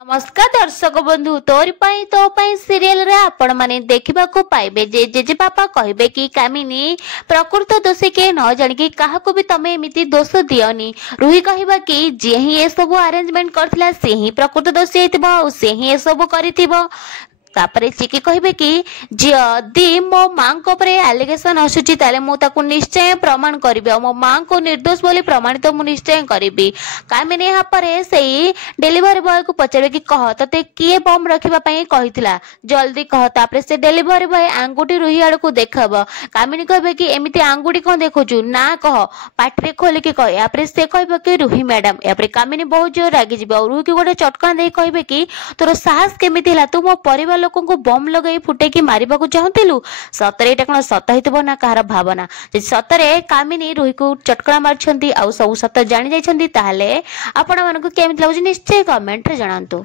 नमस्कार दर्शक बंधु तोरी पाई तो पाई सीरियल रे आपण माने देखिबा को पाइबे जे जेजे पापा कहबे कि कामिनी प्रकृत दोषी के न जान कि काहाको भी तमे एमिति दोष दियोनी। रुही कहबा कि जे ही ए सब अरेंजमेंट करथिला से ही प्रकृत दोषी हेतिबो और से ही ए सब करिथिबो। तापरे चिकी कहबे कि जदि मो मां को परे एलिगेशन आसुची ताले मु ताकू निश्चय प्रमाण करिबे और मो मां को निर्दोष बोली प्रमाणित मु निश्चय करिबी। कामिनी यहाँ परे सेई डिलीवरी बॉय को पचारे कि कह तते किए बम रखिबा पई कहितला जल्दी कह। तापरे से डिलीवरी बॉय आंगुठी रुही आड़ को देखब। कामिनी कहबे कि एमिति आंगुठी कोन देखुचु ना कह पाटरे खोल के कह। यापरे से कहबे कि रुही मैडम। यापरे कामिनी बहुत जोर रागी जिबे और रुही के गोटे चटका दे कहबे कि तोर साहस केमिति हला तू मो परिवार लोक को बम लगे फुटे की मारिबा को चाहतिलु। सतरे एटा कोन सत हितबो ना कहार भावना जे सतरे कामिनी रुही को चटकणा मारछंती आ सब सत जानि जाइछंती ताहले आपण मानको केमिति लागुची निश्चय कमेंट रे जणांतु।